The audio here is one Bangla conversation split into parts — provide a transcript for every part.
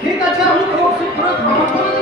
ঠিক আছে? আমি খুব শীঘ্রই ক্ষমা করে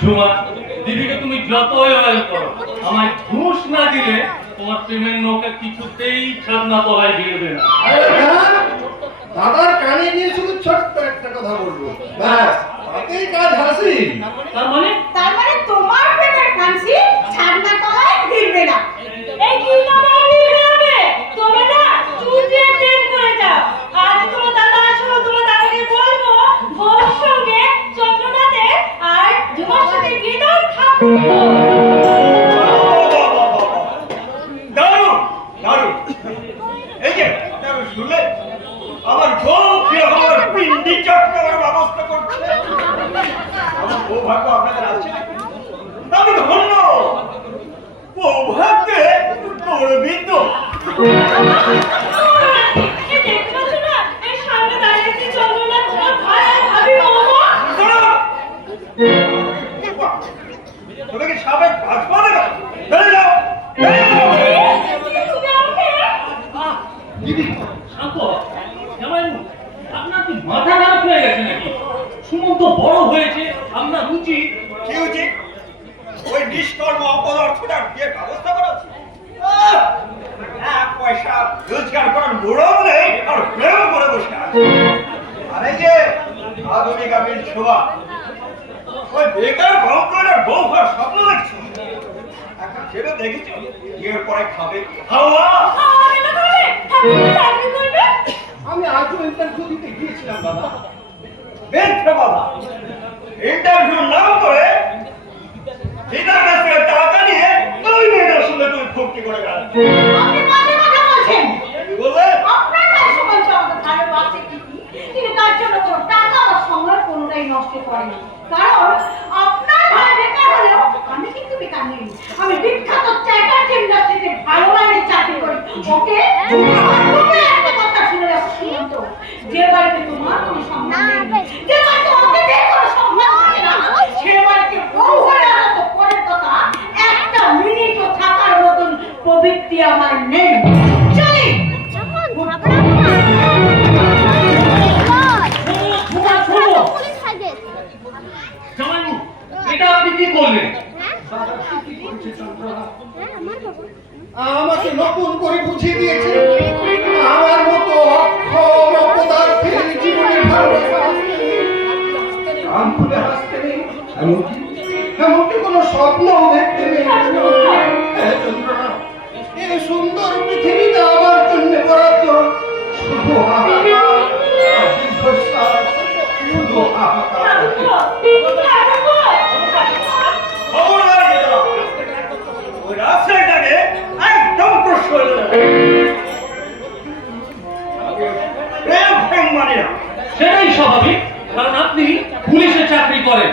ঝুমা। দিদিকে তুমি যতই অয়েল করো আমায় ঘুষ না দিলে তোমার প্রেমের নৌকা কিছুতেই ছাদনা তলায় ভিড়বে না। দাদার কানে গিয়ে শুধু ছোট্ট একটা কথা বলব। ব্যাস তাতেই কাজ হাসি তার মানে? তার মানে তোমার প্রেমের কানসি ছাদ না তলায় ফিরবে না এই কি দাদা বিয়ে হবে তোমরা না চুটিয়ে প্রেম করে যাও আজ তোমার দাদা আসো তোমার দাদাকে বলব ওর সঙ্গে চন্দ্রনাথে আর ঝুমার সাথে বিয়ে দাও থাকব দারুণ দারুণ এই যে দারুণ শুনলে আমার বউ কীরকম আমার পিন্ডি চটকাবার ব্যবস্থা করছে। আমার সৌভাগ্য আপনাদের আছে? আমি ধন্য। সৌভাগ্যে গর্বিত শোভা ওই বেকার বউ হওয়ার স্বপ্ন দেখছ? বিয়ের পরে খাবে হাওয়া। আমি আজও ইন্টারভিউ দিতে গিয়েছিলাম দাদা কথা ইন্টারভিউ না করে পিতার কাছ থেকে টাকা নিয়ে ওই মেয়েটার সঙ্গে তুমি ফুর্তি করে বেড়াচ্ছ। কষ্ট করে না। কারণ আপনার ভাই বেকার হলেও আমি কিন্তু বেকার নেই। আমি বিখ্যাত চ্যাটার্জ ইন্ডাস্ট্রিতে ভালো মাইনের চাকরি করি ওকে তুমি একটা কথা শুনে রাখো যে বাড়িতে তোমার কোনো সম্মান নেই যে বাড়িতে ওকে কোনো সম্মান থাকে না সে বাড়িতে বউ হয়ে তো পরের কথা একটা মিনিটও থাকার মতন প্রবৃত্তি আমার নেই। আমাকে নতুন করে বুঝিয়ে দিয়েছে। আমার মতো অক্ষম স্বপ্ন। কান কোনো দেখতে নেই। সুন্দর পৃথিবীটা করেন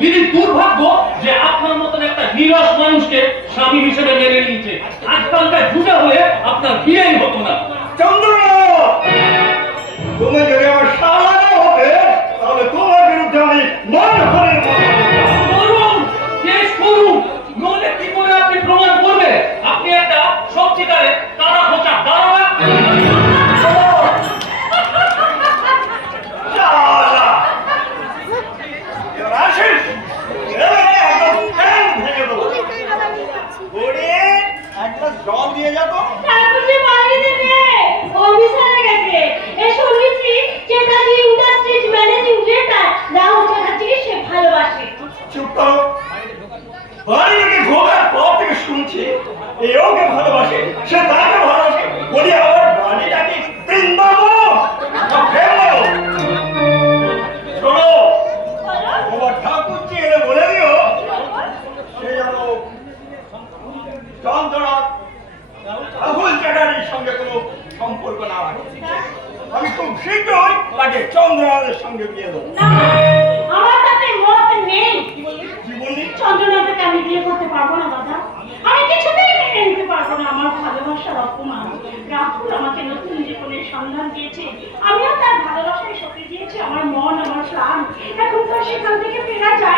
তিনি দুর্ভাগ্য যে আপনার মতন একটা নিরস মানুষকে স্বামী হিসেবে মেনে নিয়েছে। আজকালটা যুগে হয়ে আপনার বিয়েই হতো না। চন্দ্র তুমি গ্লাস জল দিয়ে যাবো চন্দ্রনাথের সঙ্গে বিয়ে না আমার তাতে মত নেই। চন্দ্রনাথকে আমি বিয়ে করতে পারব না দাদা আমি কিছুতেই মেনে নিতে পারব না। আমার ভালোবাসার অপমান রাহুল আমাকে নতুন জীবনের সন্ধান দিয়েছে। আমিও তার ভালোবাসায় সঁপে দিয়েছি। আমার মন আমার প্রাণ। এখন তো সেখান থেকে ফেরা যায়